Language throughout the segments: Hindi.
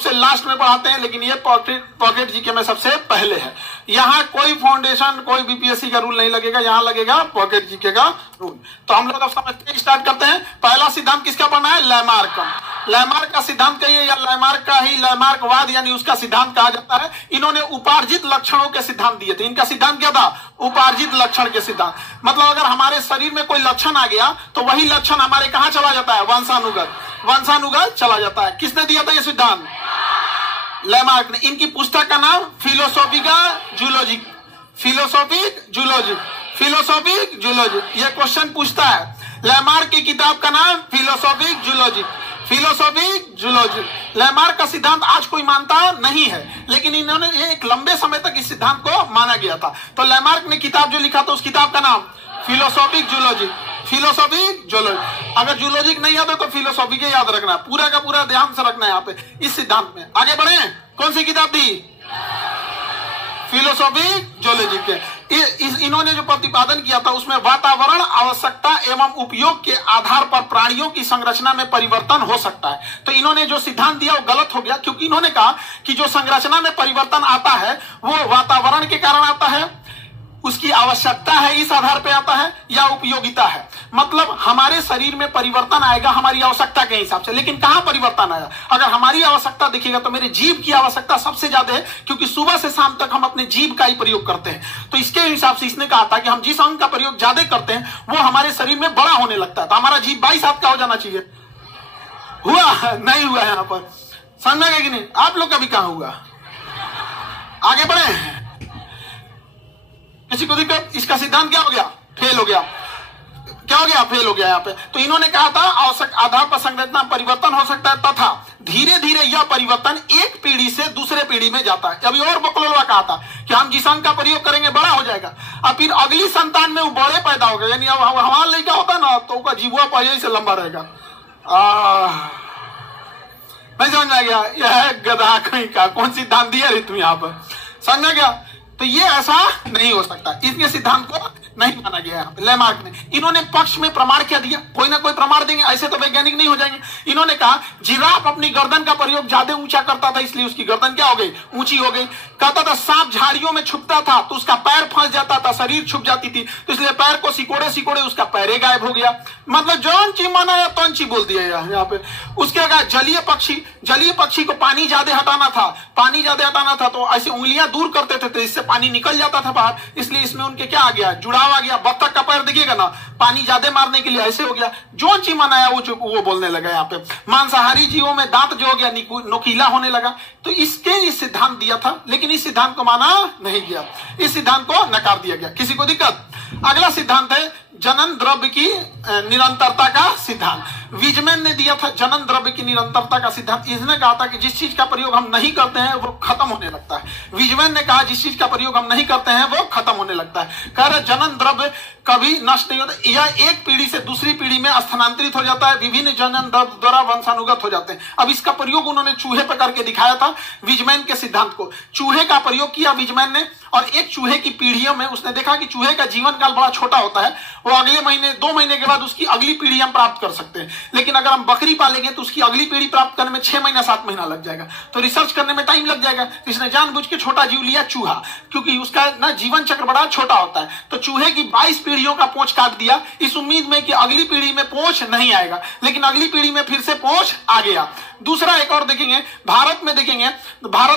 सबसे लास्ट में पढ़ाते हैं, लेकिन ये पॉकेट जीके में सबसे पहले है। यहाँ कोई फाउंडेशन, कोई बीपीएससी का रूल नहीं लगेगा, यहाँ लगेगा पॉकेट जीके का रूल। तो हम लोग अब समझते स्टार्ट करते हैं। पहला सिद्धांत किसका पढ़ना है? लैमार्क का। लैमार्क का सिद्धांत कहिए या लैमार्क का ही लैमार्कवाद यानी उसका सिद्धांत कहा जाता है। इन्होंने उपार्जित लक्षणों के सिद्धांत दिए थे। इनका सिद्धांत क्या था? उपार्जित लक्षण के सिद्धांत। मतलब अगर हमारे शरीर में कोई लक्षण आ गया तो वही लक्षण हमारे कहां चला जाता है? वंशानुगत चला जाता है। किसने दिया था ये सिद्धांत? लैमार्क ने। इनकी पुस्तक का नाम फिलोसॉफिक जूलॉजी। ये क्वेश्चन पूछता है। लैमार्क की किताब का नाम फिलोसॉफिक जूलॉजी। लैमार्क का सिद्धांत आज कोई मानता नहीं है, लेकिन इन्होंने एक लंबे समय तक इस सिद्धांत को माना गया था। तो लैमार्क ने किताब जो लिखा था उस किताब का नाम फिलोसॉफिक जूलॉजी। अगर जूलॉजिक नहीं याद है तो फिलोसॉफी के याद रखना है, पूरा का पूरा ध्यान से रखना है यहाँ पे इस सिद्धांत में। आगे बढ़े। कौन सी किताब थी? फिलोसॉफिक जूलॉजी के। इन्होंने जो प्रतिपादन किया था उसमें वातावरण, आवश्यकता एवं उपयोग के आधार पर प्राणियों की संरचना में परिवर्तन हो सकता है। तो इन्होंने जो सिद्धांत दिया वो गलत हो गया, क्योंकि इन्होंने कहा कि जो संरचना में परिवर्तन आता है वो वातावरण के कारण आता है, उसकी आवश्यकता है इस आधार पे आता है, या उपयोगिता है। मतलब हमारे शरीर में परिवर्तन आएगा हमारी आवश्यकता के हिसाब से। लेकिन कहां परिवर्तन आया? अगर हमारी आवश्यकता देखिएगा तो मेरे जीभ की आवश्यकता सबसे ज्यादा है, क्योंकि सुबह से शाम तक हम अपने जीभ का ही प्रयोग करते हैं। तो इसके हिसाब से इसने कहा था कि हम जिस अंग का प्रयोग ज्यादा करते हैं वो हमारे शरीर में बड़ा होने लगता है। तो हमारा जीभ 22 हाथ का हो जाना चाहिए। हुआ? नहीं हुआ। यहाँ पर समझा गया कि नहीं? आप लोग का भी कहां हुआ? आगे बढ़े। किसी को दिक्कत? इसका सिद्धांत क्या हो गया? फेल हो गया। क्या हो गया? फेल हो गया यहाँ पे। तो इन्होंने कहा था आवश्यक आधार पर संरचना परिवर्तन हो सकता है तथा धीरे धीरे यह परिवर्तन एक पीढ़ी से दूसरे पीढ़ी में जाता है। अभी और बकलोलवा कहा था कि हम जिस अंग का प्रयोग करेंगे बड़ा हो जाएगा, अब फिर अगली संतान में वो बड़े पैदा हो गए। यानी अब हमारा लड़का होता ना तो उसका जीवा पहले से लंबा रहेगा। नहीं समझ आ गया? यह गधा कहीं का कौन सिद्धांत दिया रे तुम यहाँ पर? समझा गया? तो ये ऐसा नहीं हो सकता। इसके सिद्धांत को नहीं माना गया यहाँ पे लैमार्क ने। इन्होंने पक्ष में प्रमाण क्या दिया? कोई ना कोई प्रमाण देंगे, ऐसे तो वैज्ञानिक नहीं हो जाएंगे। इन्होंने कहा जिराफ अपनी गर्दन का प्रयोग ज्यादा ऊंचा करता था इसलिए उसकी गर्दन क्या हो गई? ऊंची हो गई। कहता था सांप झाड़ियों में छुपता था तो उसका पैर फंस जाता था, शरीर छुप जाती थी, तो इसलिए पैर को सिकोड़े उसका पैरे गायब हो गया। मतलब जौन ची माना या तौन ची बोल दिया यहाँ पे। उसके बाद जलीय पक्षी को पानी ज्यादा हटाना था तो ऐसे उंगलियां दूर करते थे तो इससे पानी निकल जाता था बाहर, इसलिए इसमें उनके क्या आ गया? जुड़ाव आ गया। बत्तख का पैर देखिएगा ना, पानी ज्यादा मारने के लिए ऐसे हो गया। जो ची मनाया वो बोलने लगा यहाँ पे। मांसाहारी जीवों में दांत जो हो गया नोकीला होने लगा। तो इसके सिद्धांत दिया था, लेकिन इस सिद्धांत को माना नहीं गया, इस सिद्धांत को नकार दिया गया। किसी को दिक्कत? अगला सिद्धांत है जनन द्रव्य की निरंतरता का सिद्धांत। विजमैन ने दिया था जनन द्रव्य की निरंतरता का सिद्धांत। इसने कहा था कि जिस चीज का प्रयोग हम नहीं करते हैं वो खत्म होने लगता है। विजमैन ने कहा जिस चीज का प्रयोग हम नहीं करते हैं वो खत्म होने लगता है। कह रहे जनन द्रव्य कभी नष्ट नहीं होता, यह एक पीढ़ी से दूसरी पीढ़ी में स्थानांतरित हो जाता है, विभिन्न जनन द्रव्य द्वारा वंशानुगत हो जाते हैं। अब इसका प्रयोग उन्होंने चूहे पर करके दिखाया था विजमैन के सिद्धांत को। चूहे का प्रयोग किया विजमैन ने, और एक चूहे की पीढ़ियों में उसने देखा कि चूहे का जीवन काल बड़ा छोटा होता है, वो अगले महीने 2 महीने के बाद उसकी अगली पीढ़ी हम प्राप्त कर सकते हैं। लेकिन अगर हम बकरी पालेंगे तो उसकी अगली पीढ़ी प्राप्त करने में 6 महीना 7 महीना लग जाएगा, तो रिसर्च करने में टाइम लग जाएगा। इसने जानबूझ के छोटा जीव लिया चूहा, क्योंकि उसका ना जीवन चक्र बड़ा छोटा होता है। तो चूहे की 22 पीढ़ियों का पूंछ काट दिया इस उम्मीद में कि अगली पीढ़ी में पूंछ नहीं आएगा, लेकिन अगली पीढ़ी में फिर से पूंछ आ गया। दूसरा एक और देखेंगे, भारत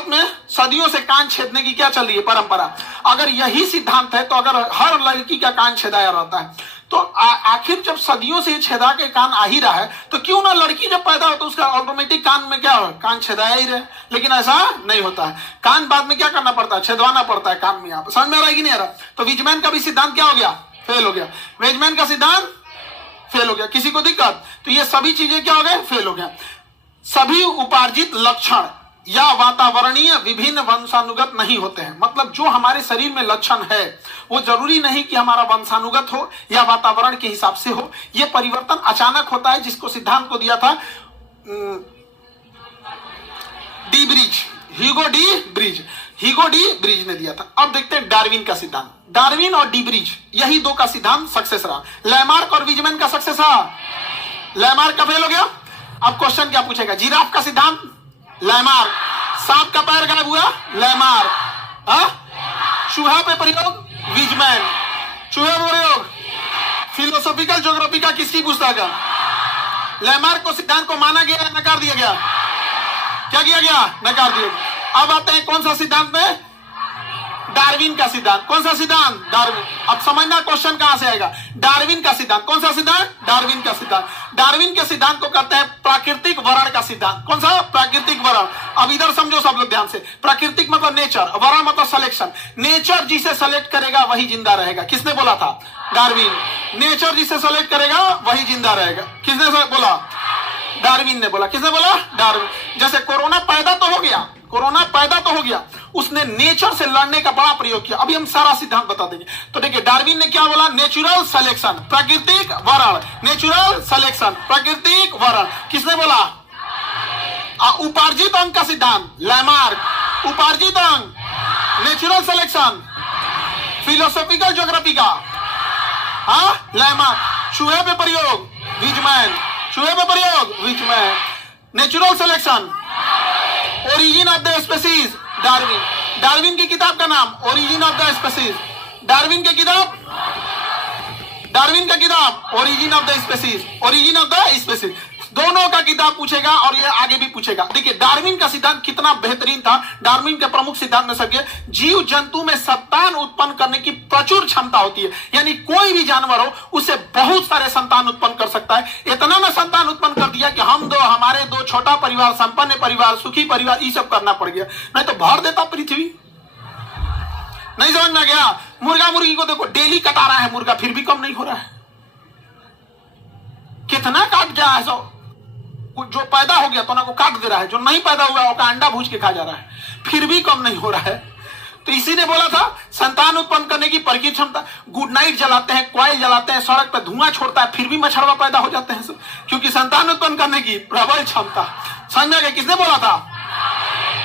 में सदियों से कान छेदने की क्या चल रही है परंपरा। अगर यही सिद्धांत है तो अगर हर लड़की का कान छेदाया रहता है तो आखिर जब सदियों से छेदा के कान आ ही रहा है तो क्यों ना लड़की जब पैदा हो तो उसका ऑटोमेटिक कान में क्या हो? कान छेदाया ही रहे। लेकिन ऐसा नहीं होता है, कान बाद में क्या करना पड़ता है? छेदवाना पड़ता है कान में। यहाँ समझ में आ रहा है कि नहीं आ रहा? तो विजमैन का भी सिद्धांत क्या हो गया? फेल हो गया। विजमैन का सिद्धांत फेल हो गया। किसी को दिक्कत? तो ये सभी चीजें क्या हो गए? फेल हो गया। सभी उपार्जित लक्षण या वातावरणीय विभिन्न वंशानुगत नहीं होते हैं। मतलब जो हमारे शरीर में लक्षण है वो जरूरी नहीं कि हमारा वंशानुगत हो या वातावरण के हिसाब से हो। यह परिवर्तन अचानक होता है, जिसको सिद्धांत को दिया था ह्यूगो डी ब्रिज ने दिया था। अब देखते हैं डार्विन का सिद्धांत। डार्विन और डी ब्रिज, यही दो का सिद्धांत सक्सेस रहा। लैमार्क और विजमैन का सक्सेस रहा, लैमार्क का फेल हो गया। अब क्वेश्चन क्या पूछेगा? जिराफ का सिद्धांत लैमार्क। सांप का पैर गायब हुआ, लैमार्क। चूहा पे प्रयोग, विजमैन। चूहे पे प्रयोग, फिलोसॉफिकल ज्योग्राफी का किसकी पुस्तक है? लैमार्क को सिद्धांत को माना गया, नकार दिया गया? क्या किया गया? नकार दिया गया। अब आते हैं कौन सा सिद्धांत में? डार्विन का सिद्धांत। कौन सा सिद्धांत? डार्विन। अब समझना क्वेश्चन कहां से आएगा। डार्विन का सिद्धांत। कौन सा सिद्धांत? डार्विन का सिद्धांत। डार्विन के सिद्धांत को कहते हैं प्राकृतिक वरण का सिद्धांत। कौन सा? प्राकृतिक वरण। अब इधर समझो सब लोग ध्यान से। प्राकृतिक मतलब नेचर, वरण मतलब सिलेक्शन। नेचर जिसे सेलेक्ट करेगा वही जिंदा रहेगा। किसने बोला था? डार्विन। नेचर जिसे सेलेक्ट करेगा वही जिंदा रहेगा। किसने बोला? डार्विन ने बोला। किसने बोला? डार्विन। जैसे कोरोना पैदा तो हो गया, कोरोना पैदा तो हो गया, उसने नेचर से लड़ने का बड़ा प्रयोग किया। अभी हम सारा सिद्धांत बता देंगे। तो देखिए डार्विन ने क्या बोला? नेचुरल सिलेक्शन, प्राकृतिक वरण। नेचुरल सिलेक्शन, प्राकृतिक वरण। किसने बोला? उपार्जित अंग का सिद्धांत, लैमार्क। उपार्जित अंग, नेचुरल सिलेक्शन, फिलोसॉफिकल ज्योग्राफी का, लैमार्क। चूहे पे प्रयोग, विजमैन। चूहे पे प्रयोग, Weizmann. Natural selection, origin of the species, Darwin. Darwin की किताब का नाम origin of the species. Darwin की किताब, डार्विन का किताब origin of the species. Origin of the species दोनों का किताब पूछेगा और ये आगे भी पूछेगा। देखिए डार्विन का सिद्धांत कितना बेहतरीन था। डार्विन के प्रमुख सिद्धांत में सबके जीव जंतु में संतान उत्पन्न करने की प्रचुर क्षमता होती है। यानी कोई भी जानवर हो उससे बहुत सारे संतान उत्पन्न कर सकता है। इतना ना संतान उत्पन्न कर दिया कि हमारे दो छोटा परिवार, संपन्न परिवार, सुखी परिवार, ये सब करना पड़ गया, नहीं तो भर देता पृथ्वी। नहीं समझ में गया? मुर्गा मुर्गी को देखो, डेली कटा रहा है मुर्गा, फिर भी कम नहीं हो रहा है। कितना काट जा है सब। जो पैदा हो गया तो ना को काट दे रहा है, जो नहीं पैदा हुआ उसका अंडा भूज के खा जा रहा है, फिर भी कम नहीं हो रहा है। तो इसी ने बोला था संतान उत्पन्न करने की परकीय क्षमता। गुड नाइट जलाते हैं, कॉइल जलाते हैं, सड़क पर धुआं छोड़ता है, फिर भी मच्छरवा पैदा हो जाते हैं सब, क्योंकि संतान उत्पन्न करने की प्रबल क्षमता। समझ गए? किसने बोला था?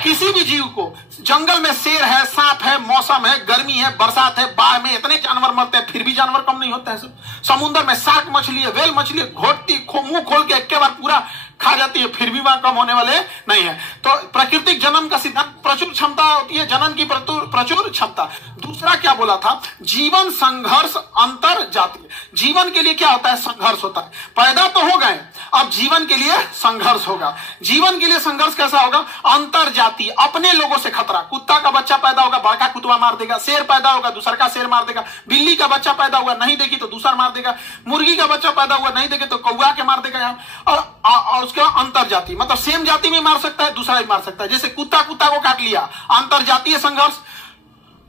किसी भी जीव को, जंगल में शेर है, सांप है, मौसम है, गर्मी है, बरसात है, बाढ़ में इतने जानवर मरते हैं, फिर भी जानवर कम नहीं होते हैं सब। समुद्र में शार्क मछली है, वेल मछली है, घोटती मुंह खोल के एक बार पूरा खा जाती है, फिर भी वहां कम होने वाले नहीं है। तो प्राकृतिक जन्म का सिद्धांत, प्रचुर क्षमता होती है जनन की, प्रचुर क्षमता। दूसरा क्या बोला था? जीवन संघर्ष अंतर जातीय। जीवन के लिए क्या होता है? संघर्ष होता है। पैदा तो हो गए, अब जीवन के लिए संघर्ष होगा। जीवन के लिए संघर्ष कैसा होगा? अंतर जातीय, अपने लोगों से खतरा। कुत्ता का बच्चा पैदा होगा, बड़का कुत्ता मार देगा। शेर पैदा होगा, दूसरा का शेर मार देगा। बिल्ली का बच्चा पैदा हुआ, नहीं देखी तो दूसरा मार देगा। मुर्गी का बच्चा पैदा हुआ, नहीं देखे तो कौवा के मार देगा। और उसका अंतर जाति, मतलब सेम जाति में मार सकता है, दूसरा भी मार सकता है। जैसे कुत्ता को काट लिया, अंतर जातीय संघर्ष।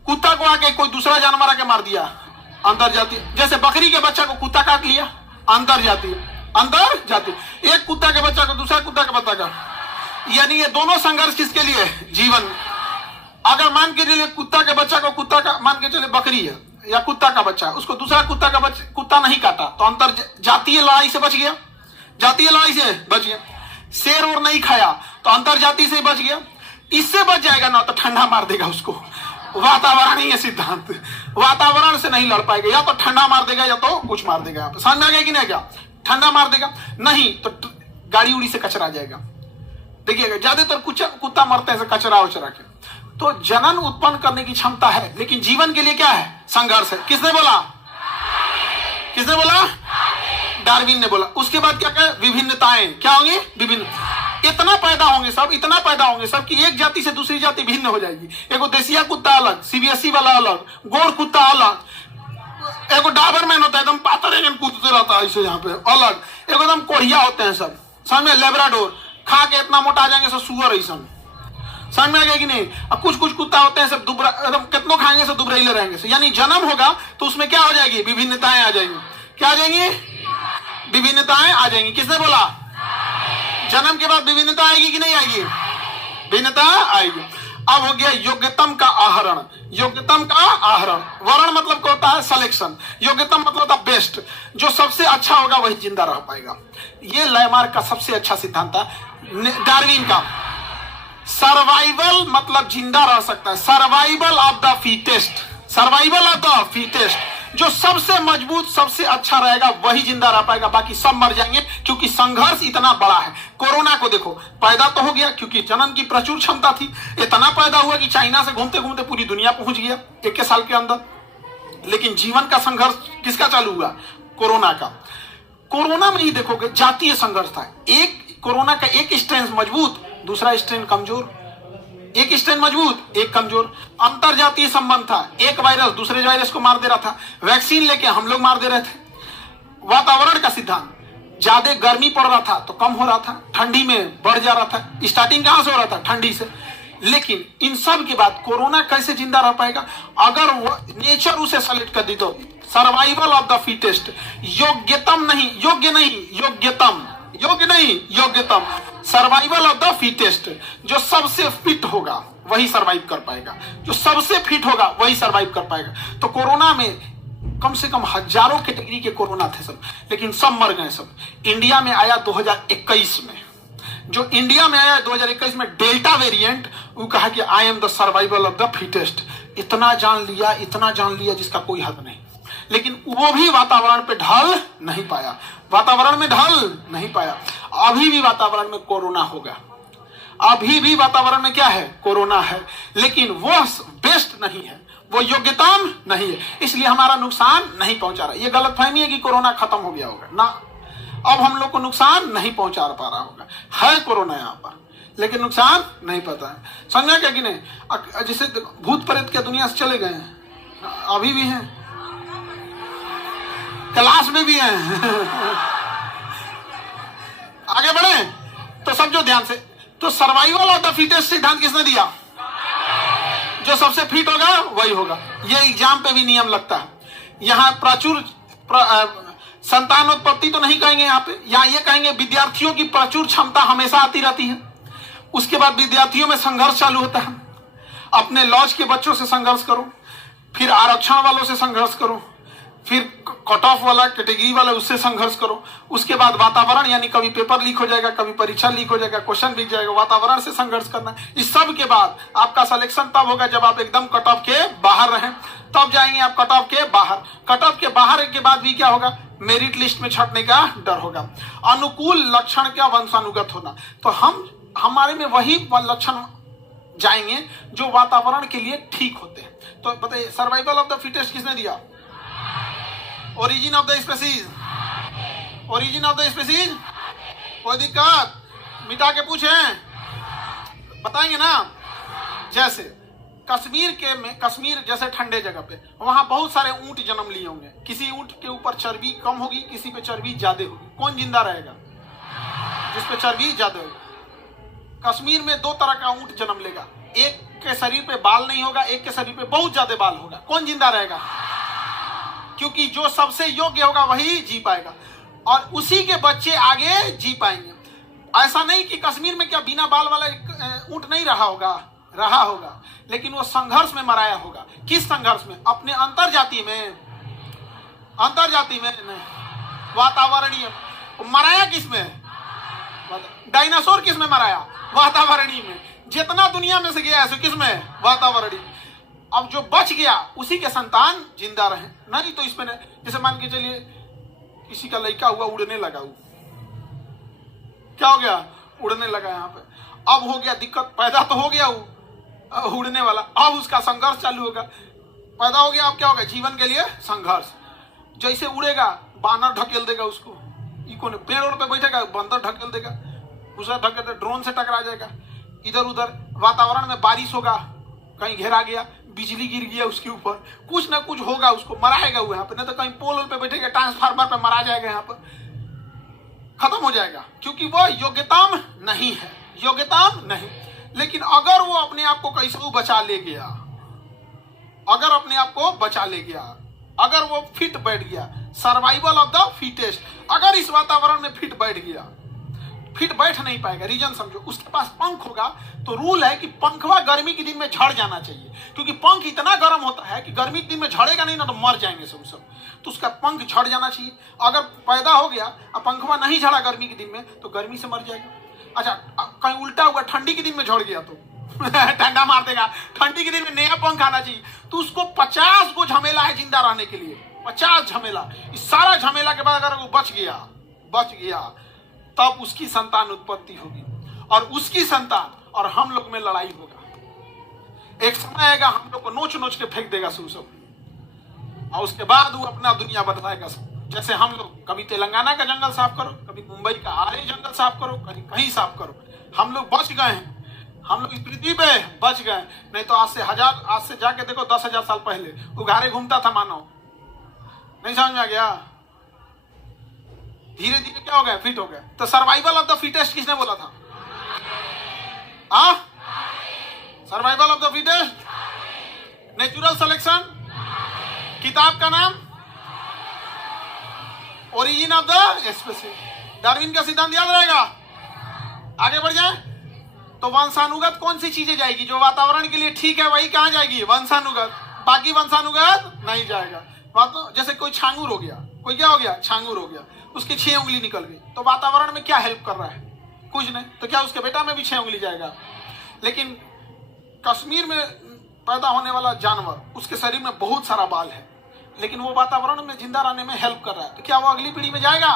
कुत्ता को आके कोई दूसरा जानवर आके मार दिया, अंतर जातीय। जैसे बकरी के बच्चा को कुत्ता काट लिया, अंतर जातीय। अंतर जाति, एक कुत्ता के बच्चा को दूसरा कुत्ता के बच्चा का, यानी ये दोनों संघर्ष किसके लिए? जीवन। अगर मान के चलिए कुत्ता के बच्चा को, कुत्ता का मान के चलिए बकरी है या कुत्ता का बच्चा, उसको दूसरा कुत्ता का बच्चा कुत्ता नहीं काटा तो अंतर जातीय लड़ाई से बच गया, जातीय लड़ाई से बच गया। शेर और नहीं खाया तो अंतर जाति से बच गया। इससे बच जाएगा ना तो ठंडा मार देगा उसको। वातावरण ही है सिद्धांत, वातावरण से नहीं लड़ पाएगा, या तो ठंडा मार देगा या तो कुछ मार देगा। समझ आ गया कि नहीं? क्या ठंडा मार देगा? नहीं तो गाड़ी उड़ी से कचरा आ जाएगा। देखिएगा ज्यादातर कुत्ता मरते हैं कचरा उचरा के। तो जनन उत्पन्न करने की क्षमता है, लेकिन जीवन के लिए क्या है? संघर्ष है। किसने बोला? किसने बोला? डार्विन ने बोला। उसके बाद क्या कहे? विभिन्नताएं क्या होंगी? विभिन्न। इतना पैदा होंगे सब, इतना पैदा होंगे सब कि एक जाति से दूसरी जाति भिन्न हो जाएगी। एगो देसिया कुत्ता अलग, सीबीएसई वाला अलग, गोर कुत्ता अलग, एगो डाबरमैन होता है एकदम पातर एकदम कूदते रहता है ऐसे यहाँ पे अलग, एगो एकदम कोढ़िया होते हैं सब। समझ में? लेब्राडोर खा के इतना मोटा आ जाएंगे सब, सुअर ऐसा। समझ में आ गया कि नहीं? अब कुछ कुत्ता होते हैं सब दुबरा, एकदम कितनों खाएंगे सब दुबरेले रहेंगे। यानी जन्म होगा तो उसमें क्या हो जाएगी? विभिन्नताएं आ जाएंगी। क्या आ जाएंगी? विभिन्नताएं आ जाएंगी। किसने बोला? जन्म के बाद विभिन्नता आएगी कि नहीं आएगी? भिन्नता आएगी। अब हो गया योग्यतम का आहरण। योग्यतम का आहरण, वर्ण मतलब क्या होता है? सिलेक्शन। योग्यतम मतलब होता है बेस्ट, जो सबसे अच्छा होगा वही जिंदा रह पाएगा। ये लैमार्क का सबसे अच्छा सिद्धांत था। डार्विन का सर्वाइवल मतलब जिंदा रह सकता है, survival of the fittest, survival of the fittest. जो सबसे मजबूत सबसे अच्छा रहेगा वही जिंदा रह पाएगा, बाकी सब मर जाएंगे, क्योंकि संघर्ष इतना बड़ा है। कोरोना को देखो, पैदा तो हो गया क्योंकि जनन की प्रचुर क्षमता थी, इतना पैदा हुआ कि चाइना से घूमते घूमते पूरी दुनिया पहुंच गया 21 साल के अंदर। लेकिन जीवन का संघर्ष किसका चालू हुआ? कोरोना का। कोरोना में ही देखोगे जातीय संघर्ष था। एक कोरोना का एक स्ट्रेन मजबूत, दूसरा स्ट्रेन कमजोर, एक स्ट्रेन मजबूत एक कमजोर। अंतर जातीय संबंध था, एक वायरस दूसरे वायरस को मार दे रहा था, वैक्सीन लेके हम लोग मार दे रहे थे। वातावरण का सिद्धांत, ज्यादा गर्मी पड़ रहा था तो कम हो रहा था, ठंडी में बढ़ जा रहा था। स्टार्टिंग कहां से हो रहा था? ठंडी से। लेकिन इन सब के बाद कोरोना कैसे जिंदा रह पाएगा? अगर वो नेचर उसे सेलेक्ट कर दी तो सर्वाइवल ऑफ द फिटेस्ट, योग्यतम नहीं, योग्य नहीं, योग्यतम, योग्य नहीं, योग्यतम, सर्वाइवल ऑफ द फिटेस्ट। जो सबसे फिट होगा वही सर्वाइव कर पाएगा, जो सबसे फिट होगा वही सर्वाइव कर पाएगा। तो कोरोना में कम से कम हजारों कैटेगरी के कोरोना थे सब, लेकिन सब मर गए सब। इंडिया में आया 2021 में, जो इंडिया में आया 2021 में डेल्टा वेरिएंट, वो कहा कि I am the survival of the fittest. इतना जान लिया, इतना जान लिया जिसका कोई हद नहीं। लेकिन वो भी वातावरण पे ढल नहीं पाया, वातावरण में ढल नहीं पाया। अभी भी वातावरण में कोरोना होगा, अभी भी वातावरण में क्या है? कोरोना है, लेकिन वो बेस्ट नहीं है, वो योग्यतम नहीं है, इसलिए हमारा नुकसान नहीं पहुंचा रहा। ये गलतफहमी है कि कोरोना खत्म हो गया होगा ना, अब हम लोग को नुकसान नहीं पहुंचा पा रहा होगा। है कोरोना यहाँ पर, लेकिन नुकसान नहीं पता है। समझा क्या कि नहीं? जैसे भूत प्रेत के दुनिया से चले गए हैं, अभी भी हैं, क्लास में भी हैं आगे बढ़े तो समझो ध्यान से। तो सर्वाइवल ऑफ द फिटेस्ट सिद्धांत किसने दिया? जो सबसे फिट होगा वही होगा। ये एग्जाम पे भी नियम लगता है। यहाँ प्रचुर संतानोत्पत्ति तो नहीं कहेंगे यहाँ पे, यहाँ ये कहेंगे विद्यार्थियों की प्रचुर क्षमता हमेशा आती रहती है। उसके बाद विद्यार्थियों में संघर्ष चालू होता है। अपने लॉज के बच्चों से संघर्ष करो, फिर आरक्षण वालों से संघर्ष करो, फिर कट ऑफ वाला कैटेगरी वाला उससे संघर्ष करो। उसके बाद वातावरण, यानी कभी पेपर लीक हो जाएगा, कभी परीक्षा लीक हो जाएगा, क्वेश्चन बिक जाएगा, वातावरण से संघर्ष करना। इस सब के बाद आपका सिलेक्शन तब होगा जब आप एकदम कट ऑफ के बाहर रहें, तब जाएंगे आप कट ऑफ के बाहर। कट ऑफ के बाहर के बाद भी क्या होगा? मेरिट लिस्ट में छटने का डर होगा। अनुकूल लक्षण का वंशानुगत होना, तो हमारे में वही लक्षण जाएंगे जो वातावरण के लिए ठीक होते हैं। तो बताइए सर्वाइवल ऑफ द फिटेस्ट किसने दिया? Origin of the species, origin of the species. कोई दिक्कत? मिटा के पूछे बताएंगे ना। जैसे कश्मीर जैसे ठंडे जगह पे, वहां बहुत सारे ऊंट जन्म लिए होंगे। किसी ऊंट के ऊपर चर्बी कम होगी, किसी पे चर्बी ज्यादा होगी। कौन जिंदा रहेगा? जिस पे चर्बी ज्यादा होगी। कश्मीर में दो तरह का ऊंट जन्म लेगा, एक के शरीर पे बाल नहीं होगा, एक के शरीर पे बहुत ज्यादा बाल होगा। कौन जिंदा रहेगा? क्योंकि जो सबसे योग्य होगा वही जी पाएगा, और उसी के बच्चे आगे जी पाएंगे। ऐसा नहीं कि कश्मीर में क्या बिना बाल वाला ऊंट नहीं रहा होगा, रहा होगा, लेकिन वो संघर्ष में मराया होगा। किस संघर्ष में? अपने अंतरजाति में, अंतरजाति में नहीं, वातावरणीय। मराया किस में? डायनासोर किस में मराया? वातावरणीय में। जितना दुनिया में से गया है किस में? वातावरणीय। अब जो बच गया उसी के संतान जिंदा रहे, नहीं तो इसमें जैसे मान के चलिए किसी का लड़का हुआ, उड़ने लगा, क्या हो गया? उड़ने लगा। यहाँ पे अब हो गया दिक्कत, पैदा तो हो गया वो उड़ने वाला, अब उसका संघर्ष चालू होगा। पैदा हो गया, अब क्या होगा? जीवन के लिए संघर्ष। जैसे उड़ेगा बानर ढकेल देगा उसको, इको ने पेड़ पे बैठेगा बंदर ढकेल देगा, दूसरा ढकेल, ड्रोन से टकरा जाएगा। इधर उधर वातावरण में बारिश होगा, कहीं घेरा गया, बिजली गिर गया उसके ऊपर, कुछ ना कुछ होगा, उसको मराएगा वो यहाँ पे। नहीं तो कहीं पोल पे बैठेगा, ट्रांसफार्मर पे मरा जाएगा, यहाँ पर खत्म हो जाएगा, क्योंकि वो योग्यताम नहीं है, योग्यताम नहीं। लेकिन अगर वो अपने आप को कैसे बचा ले गया, अगर अपने आप को बचा ले गया, अगर वो फिट बैठ गया, सर्वाइवल ऑफ द फिटेस्ट, अगर इस वातावरण में फिट बैठ गया, फिट बैठ नहीं पाएगा। रीजन समझो, उसके पास पंख होगा तो रूल है कि पंखवा गर्मी के दिन में झड़ जाना चाहिए, क्योंकि पंख इतना गर्म होता है कि गर्मी के दिन में झड़ेगा नहीं ना तो मर जाएंगे सब। तो उसका पंख झड़ जाना चाहिए। अगर पैदा हो गया और पंखवा नहीं झड़ा गर्मी के दिन में तो गर्मी से मर जाएगा। अच्छा, कहीं उल्टा हुआ, ठंडी के दिन में झड़ गया तो ठंडा मार देगा। ठंडी के दिन में नया पंख आना चाहिए। तो उसको 50 को झमेला है जिंदा रहने के लिए। 50 झमेला, इस सारा झमेला के बाद अगर वो बच गया तब उसकी संतान उत्पत्ति होगी और उसकी संतान और हम लोग में लड़ाई होगा। एक समय आएगा हम लोग को नोच नोच के फेंक देगा सब, और उसके बाद वो अपना दुनिया बदलाएगा सब। जैसे हम लोग कभी तेलंगाना का जंगल साफ करो, कभी मुंबई का आरे जंगल साफ करो, कहीं कहीं साफ करो, हम लोग बच गए हैं, हम लोग इस पृथ्वी पे बच गए। नहीं तो आज से जाके देखो 10,000 साल पहले उघारे घूमता था मानव। नहीं समझ में आ गया? धीरे धीरे क्या हो गया? फिट हो गया। तो सर्वाइवल ऑफ द फिटेस्ट किसने बोला था? Survival of the fittest, natural selection, किताब का नाम origin of the species, Darwin का सिद्धांत याद रहेगा। आगे बढ़ जाए तो वंशानुगत कौन सी चीजें जाएगी? जो वातावरण के लिए ठीक है वही कहां जाएगी? वंशानुगत। बाकी वंशानुगत नहीं जाएगा। जैसे कोई छांगूर हो गया, कोई क्या हो गया? छांगूर हो गया, उसकी 6 उंगली निकल गई, तो वातावरण में क्या हेल्प कर रहा है? कुछ नहीं। तो क्या उसके बेटा में भी 6 उंगली जाएगा? लेकिन कश्मीर में पैदा होने वाला जानवर, उसके शरीर में बहुत सारा बाल है, लेकिन वो वातावरण में जिंदा रहने में हेल्प कर रहा है, तो क्या वो अगली पीढ़ी में जाएगा?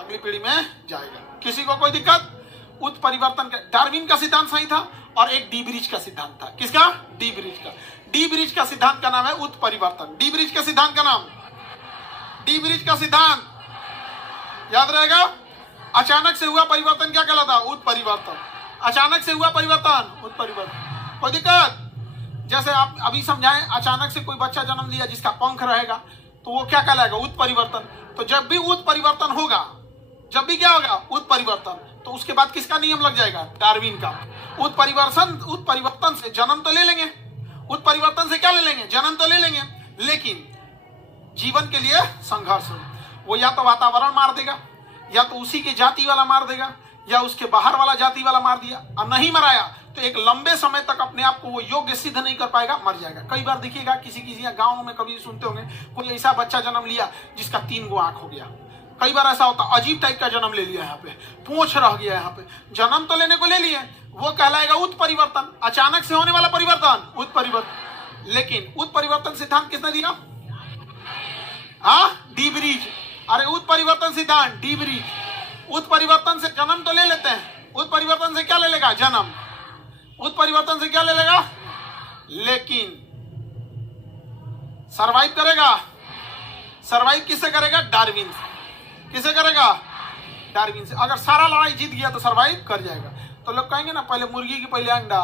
अगली पीढ़ी में जाएगा। किसी को कोई दिक्कत? उत्परिवर्तन का डार्विन का सिद्धांत सही था और एक डी ब्रिज का सिद्धांत था। किसका? डी ब्रिज का। डी ब्रिज का सिद्धांत का नाम है उत्परिवर्तन। डी ब्रिज के सिद्धांत का नाम, डी ब्रिज का सिद्धांत याद रहेगा। अचानक से हुआ परिवर्तन क्या कहलाता? उत्परिवर्तन। अचानक से हुआ परिवर्तन, उत्परिवर्तन। कोई दिक्कत? जैसे आप अभी समझाएं, अचानक से कोई बच्चा जन्म लिया जिसका पंख रहेगा, तो वो क्या कहलाएगा? उत्परिवर्तन। तो जब भी उत्परिवर्तन होगा, जब भी क्या होगा? उत्परिवर्तन, तो उसके बाद किसका नियम लग जाएगा? डार्विन का। उत्परिवर्तन से जन्म तो ले लेंगे, उत्परिवर्तन से क्या ले लेंगे? जन्म तो ले लेंगे, लेकिन जीवन के लिए संघर्ष हो। वो या तो वातावरण मार देगा, या तो उसी के जाति वाला मार देगा, या उसके बाहर वाला जाति वाला मार दिया, और नहीं मराया तो एक लंबे समय तक अपने आप को वो योग्य सिद्ध नहीं कर पाएगा, मर जाएगा। कई बार देखिएगा किसी गांव में कभी सुनते होंगे, कोई ऐसा बच्चा जन्म लिया जिसका 3 गो आंख हो गया। कई बार ऐसा होता, अजीब टाइप का जन्म ले लिया, यहाँ पे पूंछ रह गया, यहाँ पे जन्म तो लेने को ले लिए, वो कहलाएगा उत्परिवर्तन। अचानक से होने वाला परिवर्तन, उत्परिवर्तन। लेकिन उत्परिवर्तन सिद्धांत किसने दिया? D bridge. अरे उत्परिवर्तन सिद्धांत, डी ब्रिज। उत्परिवर्तन से जन्म तो ले लेते हैं, उत्परिवर्तन से क्या ले लेगा? जन्म। उत्परिवर्तन से क्या ले लेगा? लेकिन सरवाइव करेगा। सरवाइव किससे करेगा? डार्विन से। किसे करेगा? डार्विन से। अगर सारा लड़ाई जीत गया तो सरवाइव कर जाएगा। तो लोग कहेंगे ना, पहले मुर्गी की पहले अंडा,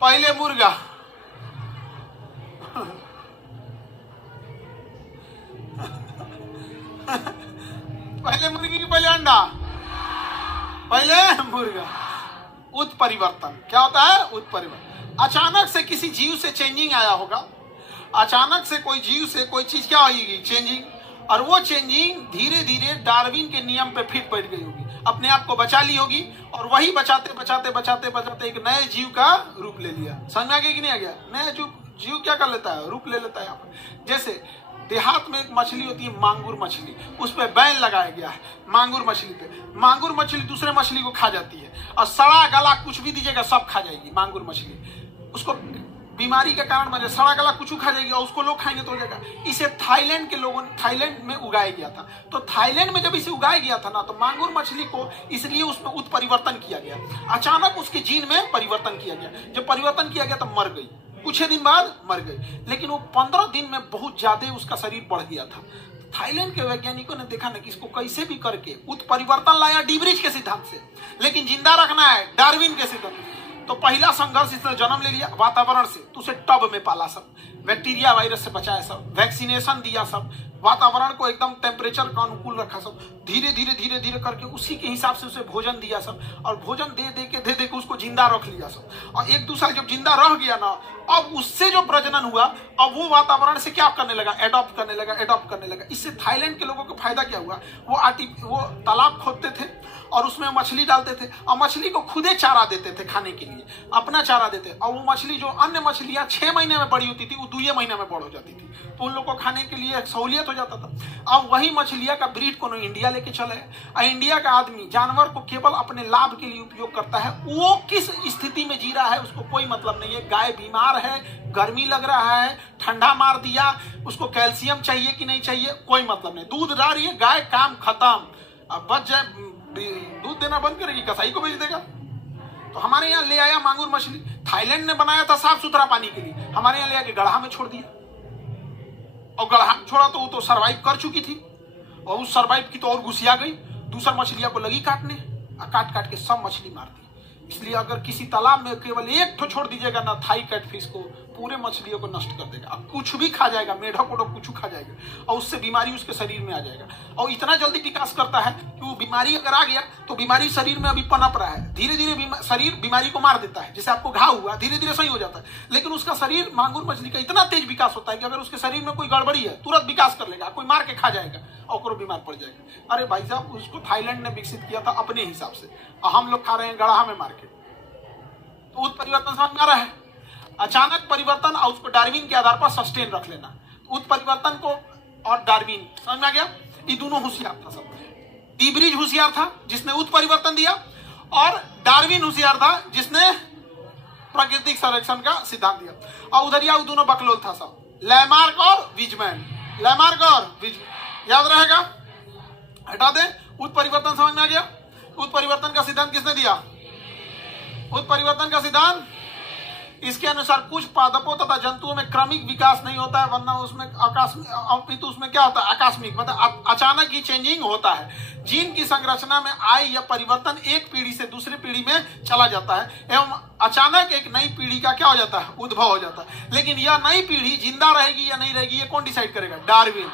पहले मुर्गा। पहले मुर्गी की पहले अंडा, पहले मुर्गा। उत्परिवर्तन क्या होता है? उत्परिवर्तन। अचानक से किसी जीव से चेंजिंग आया होगा, अचानक से कोई जीव से कोई चीज क्या होगी? चेंजिंग। और वो चेंजिंग धीरे धीरे डार्विन के नियम पे फिट बैठ गई होगी, अपने आप को बचा ली होगी, और वही बचाते बचाते बचाते बचाते एक नए जीव का रूप ले लिया। समझ में आ गया कि नहीं आ गया? नया जीव क्या कर लेता है? रूप ले लेता है। यहाँ पर जैसे देहात में एक मछली होती है, मांगुर मछली, उस पर बैन लगाया गया है मांगुर मछली पे। मांगुर मछली दूसरे मछली को खा जाती है, और सड़ा गला कुछ भी दीजिएगा सब खा जाएगी मांगुर मछली। उसको बीमारी के कारण मरे, सड़ा गला कुछ खा जाएगी, और उसको लोग खाएंगे तो हो जाएगा। इसे थाईलैंड के लोगों ने, थाईलैंड में उगाया गया था। तो थाईलैंड में जब इसे उगाया गया था ना, तो मांगुर मछली को इसलिए उसमें उत्परिवर्तन किया गया। अचानक उसके जीन में परिवर्तन किया गया। जब परिवर्तन किया गया तो मर गई, कुछ ही दिन बाद मर गई। लेकिन वो 15 दिन में बहुत ज्यादा उसका शरीर बढ़ गया था। थाईलैंड के वैज्ञानिकों ने देखा ना कि इसको कैसे भी करके उत्परिवर्तन लाया डी ब्रिज के सिद्धांत से, लेकिन जिंदा रखना है डार्विन के सिद्धांत। तो पहला संघर्ष इसने जन्म ले लिया वातावरण से, तो उसे टब में पाला, सब बैक्टीरिया वायरस से बचाया, सब वैक्सीनेशन दिया, सब वातावरण को एकदम टेम्परेचर का अनुकूल रखा, सब धीरे धीरे धीरे धीरे करके उसी के हिसाब से उसे भोजन दिया, सब और भोजन दे दे के उसको जिंदा रख लिया, सब। और 1-2 साल जब जिंदा रह गया ना, अब उससे जो प्रजनन हुआ, अब वो वातावरण से क्या करने लगा? एडॉप्ट करने लगा। इससे थाईलैंड के लोगों को फायदा क्या हुआ? वो तालाब खोदते थे और उसमें मछली डालते थे और मछली को खुदे चारा देते थे खाने के लिए, अपना चारा देते, और वो मछली जो अन्य मछलियां 6 महीने में बड़ी होती थी वो 2 महीने में बड़ हो जाती थी, तो उन लोग को खाने के लिए सहूलियत हो जाता था। अब वही मछलियां का ब्रीड को इंडिया लेके चले, और इंडिया का आदमी जानवर को केवल अपने लाभ के लिए उपयोग करता है। वो किस स्थिति में जी रहा है उसको कोई मतलब नहीं है। गाय बीमार है, गर्मी लग रहा है, ठंडा मार दिया, उसको कैल्शियम चाहिए कि नहीं चाहिए, कोई मतलब नहीं। दूध ला रही है गाय, काम खत्म। अब बच जाए, दूध देना बंद करेगी, कसाई को बेच देगा। तो हमारे यहाँ ले आया मांगुर मछली, थाईलैंड ने बनाया था साफ सुथरा पानी के लिए, हमारे यहाँ ले आके गढ़ा में छोड़ दिया, और गढ़ा में छोड़ा तो वो तो सर्वाइव कर चुकी थी, और उस सर्वाइव की तो और घुसिया गई, दूसरा मछलियां को लगी काटने, काट काट के सब मछली मार दी। इसलिए अगर किसी तालाब में केवल एक ठो छोड़ दीजिएगा ना थाई कैटफिश को, पूरे मछलियों को नष्ट कर देगा। अब कुछ भी खा जाएगा, मेढक उढक कुछ खा जाएगा, और उससे बीमारी उसके शरीर में आ जाएगा। और इतना जल्दी विकास करता है कि वो बीमारी अगर आ गया तो बीमारी शरीर में अभी पनप रहा है, धीरे धीरे शरीर बीमारी को मार देता है। जैसे आपको घाव हुआ, धीरे धीरे सही हो जाता है, लेकिन उसका शरीर मांगुर मछली का इतना तेज विकास होता है कि अगर उसके शरीर में कोई गड़बड़ी है तुरंत विकास कर लेगा, कोई मार के खा जाएगा और बीमार पड़ जाएगा। अरे भाई साहब, उसको थाईलैंड ने विकसित किया था अपने हिसाब से, और हम लोग खा रहे हैं गढ़ा में मार के। तो उत्परिवर्तन समझ में आ रहा है। अचानक परिवर्तन और उसको डार्विन के आधार पर सस्टेन रख लेना। उत्परिवर्तन को और डार्विन समझ में आ गया, ये दोनों होशियार था सब। डी ब्रिज होशियार था जिसने उत्परिवर्तन दिया, और डार्विन होशियार था जिसने प्राकृतिक संरक्षण का सिद्धांत दिया। और उधर या दोनों बकलोल था सब, लैमार्क और विजमैन, लैमार्क और विजमैन, याद रहेगा, हटा दे। उत्परिवर्तन समझ में आ गया। उत्परिवर्तन का सिद्धांत किसने दिया? उत्परिवर्तन का सिद्धांत, इसके अनुसार कुछ पादपों तथा जंतुओं में क्रमिक विकास नहीं होता है, वरना उसमें अपितु उसमें क्या होता है, आकस्मिक, मतलब अचानक ही चेंजिंग होता है। जीन की संरचना में आय या परिवर्तन एक पीढ़ी से दूसरी पीढ़ी में चला जाता है, एवं अचानक एक नई पीढ़ी का क्या हो जाता है, उद्भव हो जाता है। लेकिन यह नई पीढ़ी जिंदा रहेगी या नहीं रहेगी, ये कौन डिसाइड करेगा? डार्विन।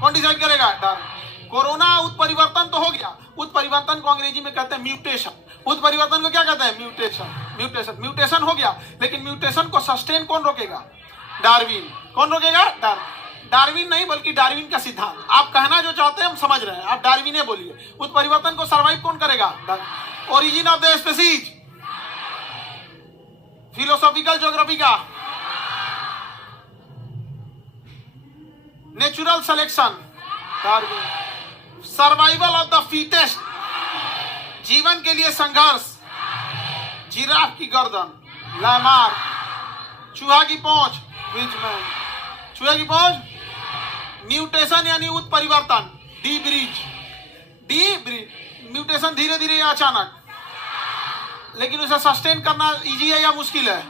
कौन डिसाइड करेगा? डार्विन। कोरोना उत्परिवर्तन तो हो गया, उत्परिवर्तन को अंग्रेजी में कहते हैं म्यूटेशन। उत्परिवर्तन को क्या कहते हैं? म्यूटेशन। म्यूटेशन म्यूटेशन हो गया, लेकिन म्यूटेशन को सस्टेन कौन रोकेगा? डार्विन। कौन रोकेगा? डार्विन नहीं, बल्कि डार्विन का सिद्धांत। आप कहना जो चाहते हैं हम समझ रहे हैं, आप डार्विन बोलिए। उत्परिवर्तन को सर्वाइव कौन करेगा? Origin of the species, philosophical geography का, natural selection, Darwin. Survival of the fittest, जीवन के लिए संघर्ष, जिराफ की गर्दन, लैमार्क। चूहा की पहुंच, विजमैन। चूहे की पहुंच, म्यूटेशन यानी उत्परिवर्तन, D bridge. D bridge mutation धीरे धीरे या अचानक, लेकिन उसे सस्टेन करना इजी है या मुश्किल है?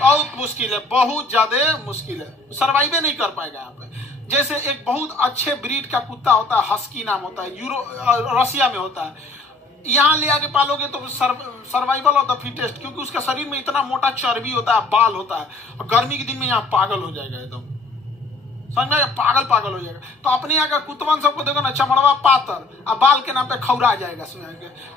बहुत मुश्किल है, बहुत ज्यादा मुश्किल है। सर्वाइव नहीं कर पाएगा यहाँ पे। जैसे एक बहुत अच्छे ब्रीड का कुत्ता होता है, हस्की नाम होता है, रसिया में होता है, यहाँ ले आके पालोगे तो सर्वाइवल ऑफ द फिटेस्ट, क्योंकि उसका शरीर में इतना मोटा चर्बी होता है, बाल होता है, और गर्मी के दिन में यहाँ पागल हो जाएगा एकदम, समझ में? पागल हो जाएगा। तो अपने यहाँ का कुत्तवन सबको देखो ना, चमड़वा पातर, और बाल के नाम पे खौरा जाएगा,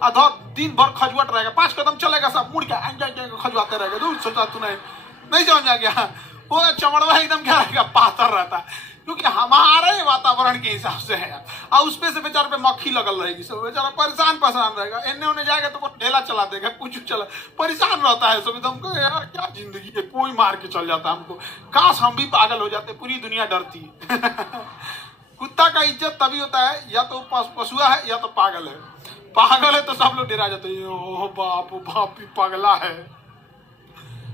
अधर दिन भर खजुआट रहेगा, 5 कदम चलेगा सब मुड़ के खजुआते रहेगा। दूर सोचा तू नहीं समझ में आ गया? वो चमड़वा एकदम क्या रहेगा? पातर रहता है, क्योंकि हमारे वातावरण के हिसाब से है, और उसपे से बेचारे पे मक्खी लगल रहेगी, सब बेचारा परेशान रहेगा। इन्ने उन्हें जाएगा तो वो ढेला चला देगा, कुछ चला, परेशान रहता है सब। हमको यार क्या जिंदगी है, कोई मार के चल जाता हमको, काश हम भी पागल हो जाते, पूरी दुनिया डरती। कुत्ता का इज्जत तभी होता है या तो पशुआ है या तो पागल है। पागल है तो सब लोग डरा जाते हैं, ओ बाप पागला है।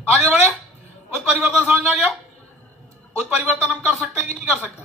आगे बढ़े। उत्परिवर्तन समझ में आ गया? उत्परिवर्तन हम कर सकते हैं कि नहीं कर सकते?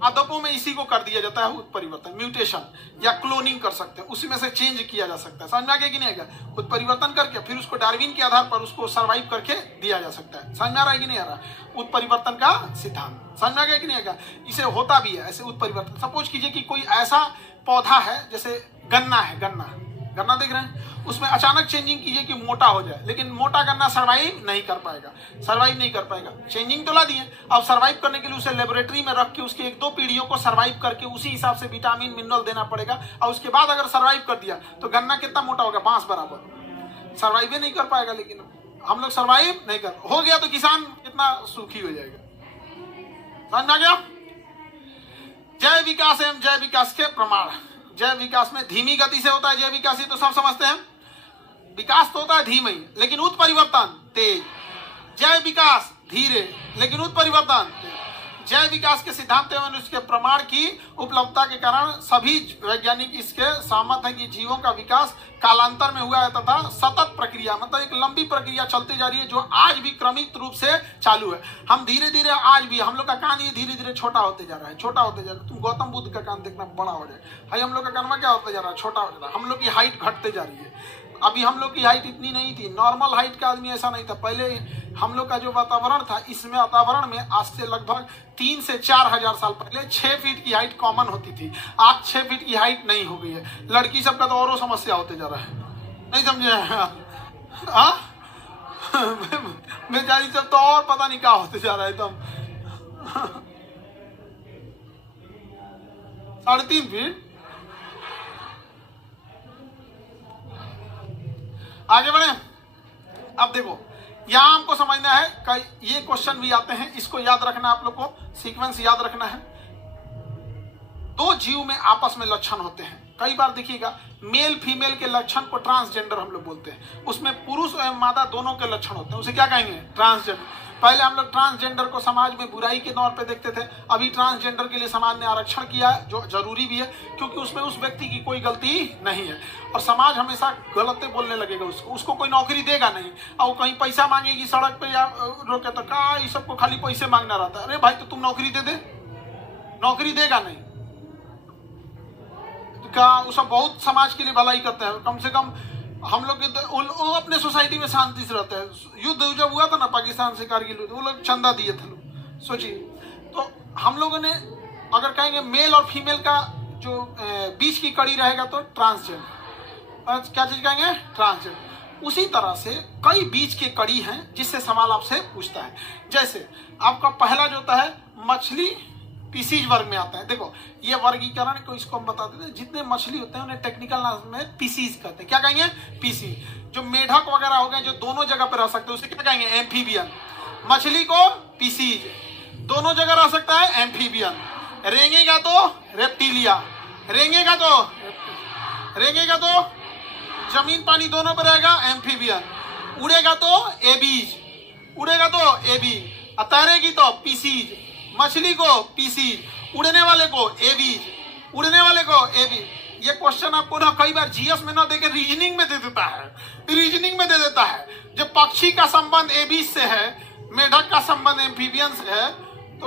पादपों में इसी को कर दिया जाता है उत्परिवर्तन, म्यूटेशन या क्लोनिंग कर सकते हैं, उसी में से चेंज किया जा सकता है। समझ में आ गया कि नहीं आएगा? उत्परिवर्तन करके फिर उसको डार्विन के आधार पर उसको सर्वाइव करके दिया जा सकता है। समझ में आ रहा है कि नहीं आ रहा? उत्परिवर्तन का सिद्धांत समझ में आ गया कि नहीं आएगा? इसे होता भी है ऐसे उत्परिवर्तन। सपोज कीजिए कि कोई ऐसा पौधा है, जैसे गन्ना है, गन्ना देख रहे हैं, उसमें अचानक चेंजिंग कीजिए कि मोटा हो जाए, लेकिन मोटा गन्ना सर्वाइव नहीं कर पाएगा। चेंजिंग तो ला दिए, अब सर्वाइव करने के लिए उसे लेबोरेटरी में रख के उसके 1-2 पीढ़ियों को सर्वाइव करके उसी हिसाब से विटामिन मिनरल देना पड़ेगा, और उसके बाद अगर सर्वाइव कर दिया तो गन्ना कितना मोटा होगा? बांस बराबर। सर्वाइव नहीं कर पाएगा, लेकिन हम लोग सर्वाइव नहीं कर हो गया तो किसान कितना सुखी हो जाएगा। समझ में आ गया? जय विकास एवं जय विकास के प्रमाण। जय विकास में धीमी गति से होता है, जय विकास ही तो सब समझते हैं। विकास तो होता है धीमे, लेकिन उत्परिवर्तन तेज। जय विकास धीरे, लेकिन उत्परिवर्तन तेज। जय विकास के सिद्धांत एवं उसके प्रमाण की उपलब्धता के कारण सभी वैज्ञानिक इसके सहमत हैं कि जीवों का विकास कालांतर में हुआ है तथा सतत प्रक्रिया, मतलब एक लंबी प्रक्रिया चलती जा रही है जो आज भी क्रमिक रूप से चालू है। हम धीरे धीरे आज भी, हम लोग का कान ये धीरे धीरे छोटा होते जा रहा है, छोटा होते जा रहा है। तुम गौतम बुद्ध का कान देखना बड़ा हो जाए, भाई हम लोग का कान क्या होता जा रहा है, छोटा हो जा रहा है। हम लोग की हाइट घटते जा रही है। अभी हम लोग की हाइट इतनी नहीं थी, नॉर्मल हाइट का आदमी ऐसा नहीं था। पहले हम लोग का जो वातावरण था, इसमें वातावरण में आज से लगभग 3 से 4 हजार साल पहले 6 फीट की हाइट कॉमन होती थी। आज 6 फीट की हाइट नहीं हो गई है। लड़की सबका तो और समस्या होते जा रहा है, नहीं समझे? हाँ बेचारी सब तो और पता नहीं क्या होते जा रहा है एकदम। 3.5 फीट। आगे बढ़े। अब देखो यहां हमको समझना है, कई ये क्वेश्चन भी आते हैं, इसको याद रखना, आप लोग को सीक्वेंस याद रखना है। 2 जीव में आपस में लक्षण होते हैं। कई बार देखिएगा मेल फीमेल के लक्षण को ट्रांसजेंडर हम लोग बोलते हैं। उसमें पुरुष एवं मादा दोनों के लक्षण होते हैं, उसे क्या कहेंगे? ट्रांसजेंडर। पहले हम लोग ट्रांसजेंडर को समाज में बुराई के तौर पे देखते थे। अभी ट्रांसजेंडर के लिए समाज ने आरक्षण किया है, जो जरूरी भी है, क्योंकि उसमें उस व्यक्ति की कोई गलती नहीं है। और समाज हमेशा गलत बोलने लगेगा उसको कोई नौकरी देगा नहीं। और कहीं पैसा मांगेगी सड़क पे या रोके तो का ये सबको खाली पैसे मांगना रहता है। अरे भाई तो तुम नौकरी दे दे, नौकरी देगा नहीं का। वो सब बहुत समाज के लिए भलाई करते हैं। कम से कम हम लोग अपने सोसाइटी में शांति से रहते हैं। युद्ध जब हुआ था ना पाकिस्तान से कारगिल, वो लोग चंदा दिए थे लोग, सोचिए। तो हम लोगों ने अगर कहेंगे मेल और फीमेल का जो बीच की कड़ी रहेगा तो ट्रांसजेंडर। क्या चीज कहेंगे? ट्रांसजेंडर। उसी तरह से कई बीच के कड़ी हैं जिससे सवाल आपसे पूछता है। जैसे आपका पहला जो होता है मछली, पीसीज वर्ग में आता है। देखो ये वर्गीकरण को इसको हम बता देते हैं। जितने मछली होते हैं उन्हें टेक्निकल नाम में पीसीज कहते हैं। क्या कहेंगे? पीसीज। जो मेढक वगैरह हो गए जो दोनों जगह पे रह सकते हैं उसे क्या कहेंगे? एम्फीबियन। मछली को पीसीज, दोनों जगह रह सकता है एम्फीबियन। रेंगेगा तो रेप्टिलिया, रेंगेगा तो जमीन पानी दोनों पर रहेगा एम्फीबियन। उड़ेगा तो एबीज, उड़ेगा तो एबी। तैरेगी तो पीसीज। मछली को पीसीज, उड़ने वाले को एबीज, उड़ने वाले को एबीज। ये क्वेश्चन आपको ना कई बार जीएस में ना देके रीजनिंग में दे देता है, रीजनिंग में दे देता है। जब पक्षी का संबंध एबीज से है, मेढक का संबंध एम्फीबियन से है, तो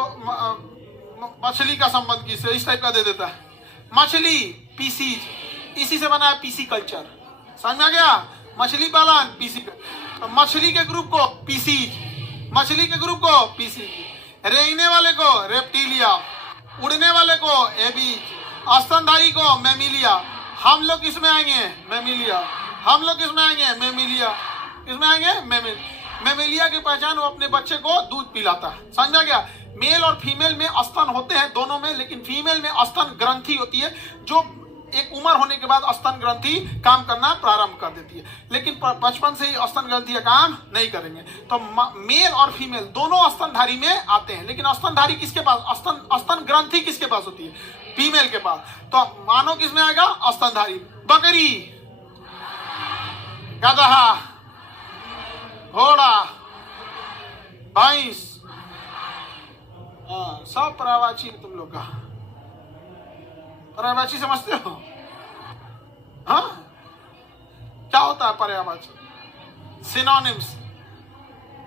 मछली का संबंध किससे? इस टाइप का दे देता है। मछली पीसीज, इसी से बना है पीसी कल्चर। समझ में आ गया? मछली पालन पीसी। तो मछली के ग्रुप को पीसीज, मछली के ग्रुप को पीसीज। रेंगने वाले को रेप्टिलिया, उड़ने वाले को एबीज, स्तनधारी को मैमिलिया। हम लोग किसमें आएंगे? मैमिलिया। हम लोग किसमें आएंगे? मैमिलिया। किसमें आएंगे? मैमिलिया की पहचान वो अपने बच्चे को दूध पिलाता है। समझा गया? मेल और फीमेल में स्तन होते हैं दोनों में, लेकिन फीमेल में स्तन ग्रंथि होती है जो एक उम्र होने के बाद स्तन ग्रंथि काम करना प्रारंभ कर देती है। लेकिन बचपन से ही स्तन ग्रंथि काम नहीं करेंगे। तो मेल और फीमेल दोनों स्तनधारी में आते हैं, लेकिन स्तनधारी किसके पास? स्तन ग्रंथि किसके पास होती है? फीमेल के पास। तो मानो किसमें आएगा? स्तनधारी। बकरी, गधा, घोड़ा, भैंस, सब पर्यायवाची तुम लोग का। पर्यायवाची समझते हो? हाँ, क्या होता है पर्यायवाची? सिनोनिम्स।